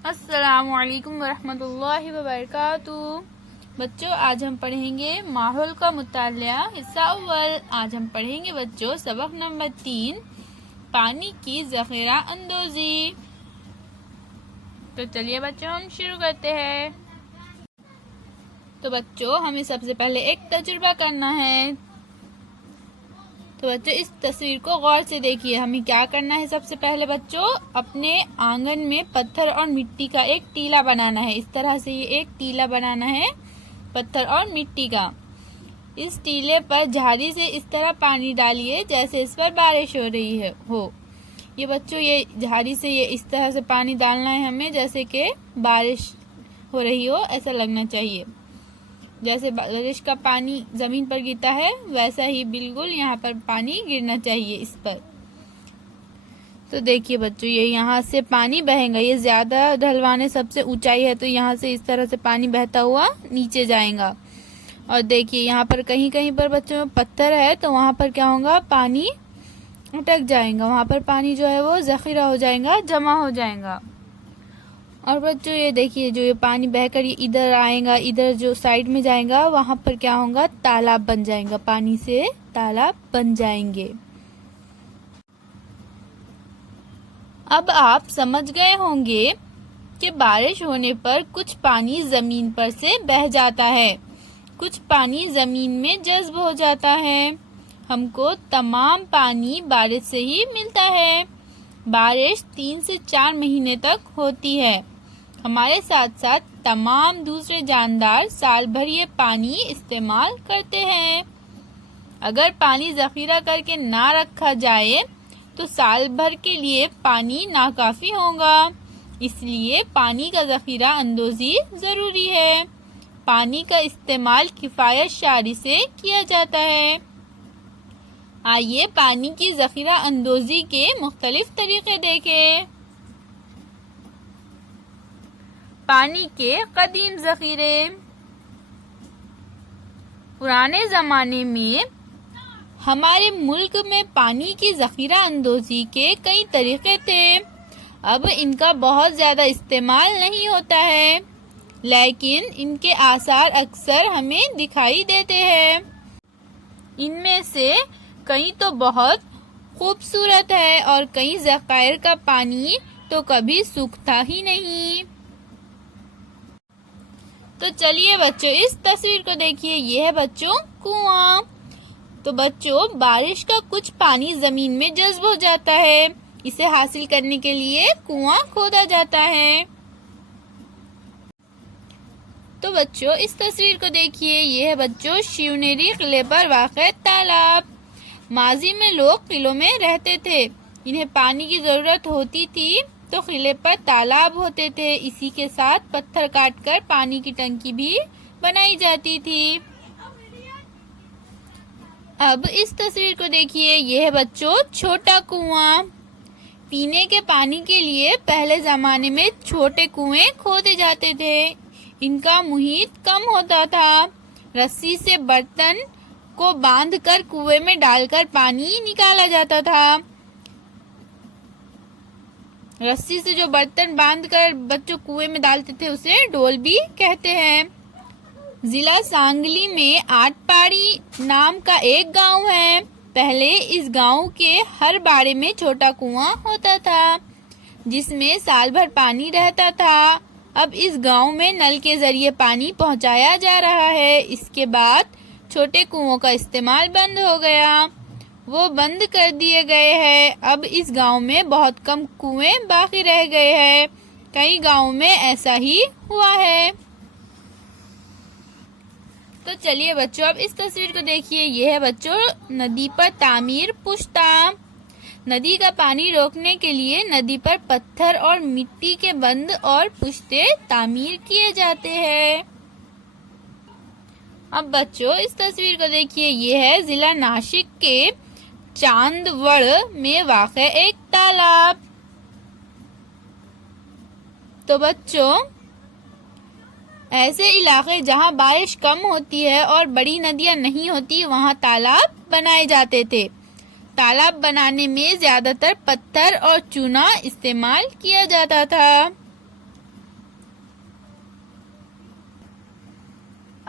अस्सलामुअलैकुम वरहमतुल्लाहि वबरकातुहू। बच्चों, आज हम पढ़ेंगे माहौल का मुतालिया हिस्सा अव्वल। आज हम पढ़ेंगे बच्चों सबक नंबर 3, पानी की ज़ख़ीरा अंदोज़ी। तो चलिए बच्चों हम शुरू करते हैं। तो बच्चों, हमें सबसे पहले एक तजुर्बा करना है। तो बच्चों, इस तस्वीर को गौर से देखिए। हमें क्या करना है? सबसे पहले बच्चों, अपने आंगन में पत्थर और मिट्टी का एक टीला बनाना है। इस तरह से ये एक टीला बनाना है पत्थर और मिट्टी का। इस टीले पर झाड़ी से इस तरह पानी डालिए जैसे इस पर बारिश हो रही है हो। ये बच्चों, ये झाड़ी से ये इस तरह से पानी डालना है हमें, जैसे कि बारिश हो रही हो, ऐसा लगना चाहिए। जैसे बारिश का पानी जमीन पर गिरता है वैसा ही बिल्कुल यहाँ पर पानी गिरना चाहिए इस पर। तो देखिए बच्चों, ये यहाँ से पानी बहेगा। ये ज्यादा ढलवाने सबसे ऊंचाई है तो यहाँ से इस तरह से पानी बहता हुआ नीचे जाएगा। और देखिए यहाँ पर कहीं कहीं पर बच्चों पत्थर है तो वहाँ पर क्या होगा, पानी अटक जाएगा। वहाँ पर पानी जो है वो ज़ख़ीरा हो जाएगा, जमा हो जाएगा। और बच्चों ये देखिए, जो ये पानी बहकर ये इधर आएगा, इधर जो साइड में जाएगा वहां पर क्या होगा, तालाब बन जाएगा। पानी से तालाब बन जाएंगे। अब आप समझ गए होंगे कि बारिश होने पर कुछ पानी जमीन पर से बह जाता है, कुछ पानी जमीन में जज्ब हो जाता है। हमको तमाम पानी बारिश से ही मिलता है। बारिश 3 से 4 महीने तक होती है। हमारे साथ साथ तमाम दूसरे जानदार साल भर ये पानी इस्तेमाल करते हैं। अगर पानी ज़ख़ीरा करके ना रखा जाए तो साल भर के लिए पानी नाकाफी होगा। इसलिए पानी का ज़ख़ीरा अंदोज़ी ज़रूरी है। पानी का इस्तेमाल किफ़ायत शारी से किया जाता है। आइए पानी की ज़ख़ीरा अंदोज़ी के मुख्तलिफ तरीके देखें। पानी के कदीम ज़ख़ीरे। पुराने ज़माने में हमारे मुल्क में पानी की ज़ख़ीरा अंदोज़ी के कई तरीके थे। अब इनका बहुत ज़्यादा इस्तेमाल नहीं होता है, लेकिन इनके आसार अक्सर हमें दिखाई देते हैं। इनमें से कई तो बहुत खूबसूरत है और कई ज़ख़ायर का पानी तो कभी सूखता ही नहीं। तो चलिए बच्चों, इस तस्वीर को देखिए। ये है बच्चों कुआं। तो बच्चों, बारिश का कुछ पानी जमीन में जज्ब हो जाता है। इसे हासिल करने के लिए कुआं खोदा जाता है। तो बच्चों, इस तस्वीर को देखिए। ये है बच्चों शिवनेरी किले पर वाक़े तालाब। माजी में लोग किलों में रहते थे। इन्हें पानी की जरूरत होती थी तो किले पर तालाब होते थे। इसी के साथ पत्थर काटकर पानी की टंकी भी बनाई जाती थी। अब इस तस्वीर को देखिए। ये है बच्चों छोटा कुआं। पीने के पानी के लिए पहले जमाने में छोटे कुएं खोदे जाते थे। इनका मुहीत कम होता था। रस्सी से बर्तन को बांधकर कुएं में डालकर पानी निकाला जाता था। रस्सी से जो बर्तन बांधकर बच्चों कुएं में डालते थे उसे डोल भी कहते हैं। जिला सांगली में आटपाड़ी नाम का एक गांव है। पहले इस गांव के हर बाड़े में छोटा कुआं होता था जिसमें साल भर पानी रहता था। अब इस गांव में नल के जरिए पानी पहुंचाया जा रहा है। इसके बाद छोटे कुओं का इस्तेमाल बंद हो गया, वो बंद कर दिए गए हैं। अब इस गांव में बहुत कम कुएं बाकी रह गए हैं। कई गांवों में ऐसा ही हुआ है। तो चलिए बच्चों, अब इस तस्वीर को देखिए। ये है बच्चों नदी पर तामीर पुश्ता। नदी का पानी रोकने के लिए नदी पर पत्थर और मिट्टी के बंद और पुश्ते तामीर किए जाते हैं। अब बच्चों, इस तस्वीर को देखिए। ये है जिला नासिक के चांदवड़ में वाक़े एक तालाब। तो बच्चों, ऐसे इलाके जहां बारिश कम होती है और बड़ी नदियां नहीं होती वहां तालाब बनाए जाते थे। तालाब बनाने में ज्यादातर पत्थर और चूना इस्तेमाल किया जाता था।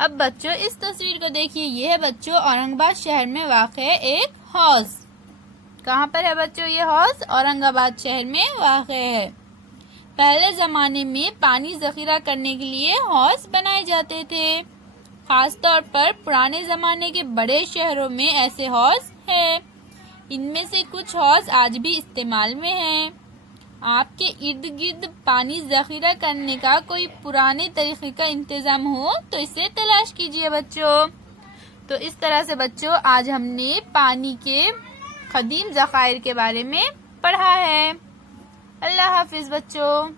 अब बच्चों इस तस्वीर को देखिए, ये है बच्चों औरंगाबाद शहर में वाक़ एक हौज। कहाँ पर है बच्चों ये हौज? औरंगाबाद शहर में वाक़ है। पहले जमाने में पानी जखीरा करने के लिए हौज बनाए जाते थे। खास तौर पर पुराने जमाने के बड़े शहरों में ऐसे हौज है। इनमें से कुछ हौज आज भी इस्तेमाल में हैं। आपके इर्द गिर्द पानी जखीरा करने का कोई पुराने तरीके का इंतजाम हो तो इसे तलाश कीजिए बच्चों। तो इस तरह से बच्चों आज हमने पानी के कदीम ज़खायर के बारे में पढ़ा है। अल्लाह हाफिज बच्चों।